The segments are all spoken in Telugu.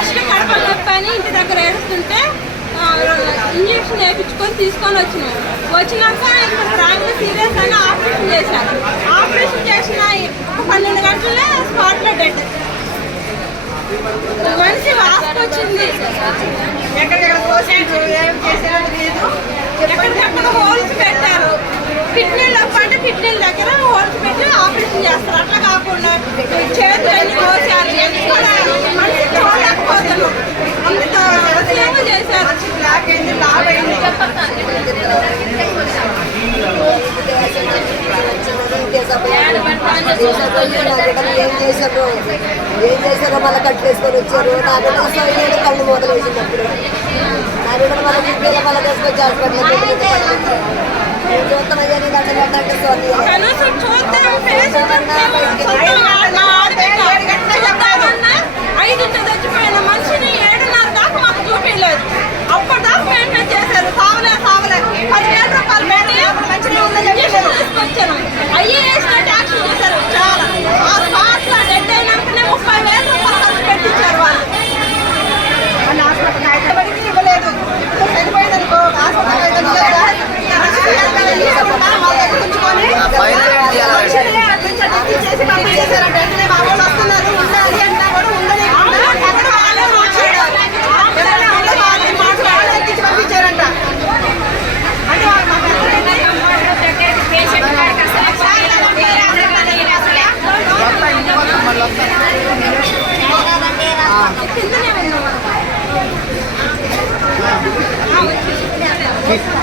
ఫస్ట్ కడప నొప్పి అని ఇంటి దగ్గర ఏడుస్తుంటే ఇంజక్షన్ వేయించుకొని తీసుకొని వచ్చినాం. వచ్చినాక ఇక్కడ రాంగ్ సీరియస్ అని ఆపరేషన్ చేశారు. ఆపరేషన్ చేసిన పన్నెండు గంటలే స్పాట్లో డెడ్. మనిషి వాస్క్ వచ్చింది. ఎక్కడికక్కడ హోల్స్ పెట్టారు. కిడ్నీలో అంటే కిడ్నీల దగ్గర హోల్స్ పెట్టి ఆపరేషన్ చేస్తారు. అట్లా కాకుండా చేతులన్నీ అన్ని కోసారు ఎన్ని మనిషి చూడలేకపోతున్నాం అంత సేవ చేశారు. ఏం చేశారు? ఏం చేశారో మళ్ళీ కట్టేసుకొని వచ్చారు నాకు బిడ్డ కళ్ళు మూతలు వేసినప్పుడు నా బిడ్డ మళ్ళీ Yo también llegué a hacer la tarde, Sonia. Ojalá se choten, pero se choten,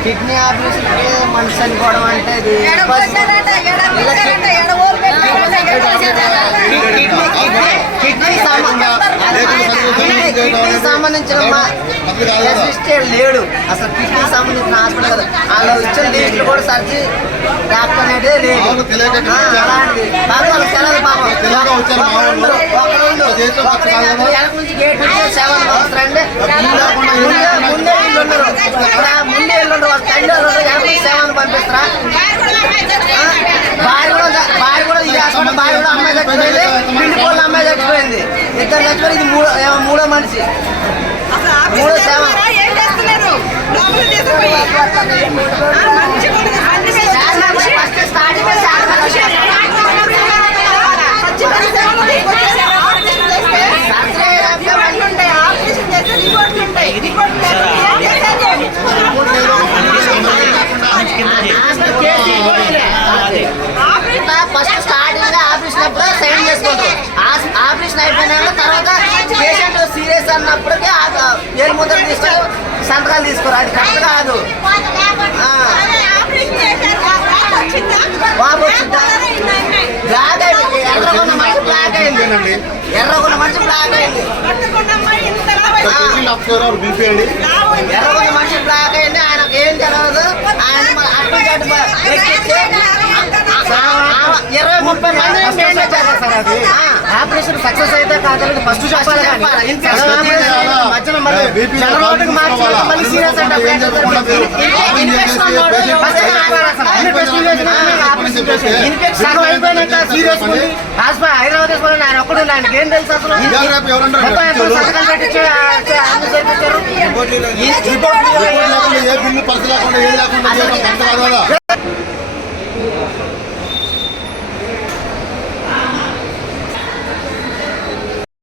kidney operation మనిషి చనిపోవడం అంటే ఇది కిడ్నీ సంబంధించిన లేడు. అసలు కిడ్నీ సంబంధించిన హాస్పిటల్ కదా. వాళ్ళు ఇచ్చిన లిస్టులు కూడా సర్చి డాక్టర్ అనేది లేదు అలాంటిది. పాపం వాళ్ళకి తెలియదు ముందే ముందే వీళ్ళు తండ్రి నుంచి సెవెన్ పంపిస్తారా భార్య కూడా భార్య కూడా ఇది హాస్పిటల్ భార్య కూడా అమ్మాయి చచ్చిపోయింది పిండి అమ్మాయి చచ్చిపోయింది ఇద్దరు చచ్చిపోయి ఇది మూడో మూడో మనిషి మూడో సేవ ఏం చేస్తున్నారు లోపల తీసుకుపోయి first starting first starting operation అప్పుడు సైన్ చేసుకుంటాం ఆ- ఆపరేషన్ అయిపోయినాక తర్వాత పేషెంట్ సీరియస్ అన్నప్పటికీ ఏలు ముద్ర తీసుకొని సంతకాలు తీసుకోరు అది కరెక్ట్ కాదు వచ్చిందా బ్లాక్ అయిపోయింది ఎర్రగొన్న మనిషి బ్లాక్ అయింది. ఎర్రగొన్న మనిషి బ్లాక్ అయింది మనిషి బ్లాక్ అయింది ఆయనకు ఏం తెలియదు ఆయన అటు ఇరవై ముప్పై మంది. ఆపరేషన్ సక్సెస్ అయితే కాదని ఫస్ట్ చెప్పాలి మళ్ళీ జనరోడ్డుకి మార్చి మళ్ళీ సీరియస్ అంటే సగం అయిపోయినాక సీరియస్ ఉంది. హైదరాబాద్ తీసుకుని ఆయన. ఒక్కడు ఆయనకి. ఏం తెలుసు అసలు? సంతకాలు పెట్టించి అన్ని చేయించారు రిపోర్ట్ లేకుండా ఏ బిల్లు పర్సు లేకుండా ఏది లేకుండా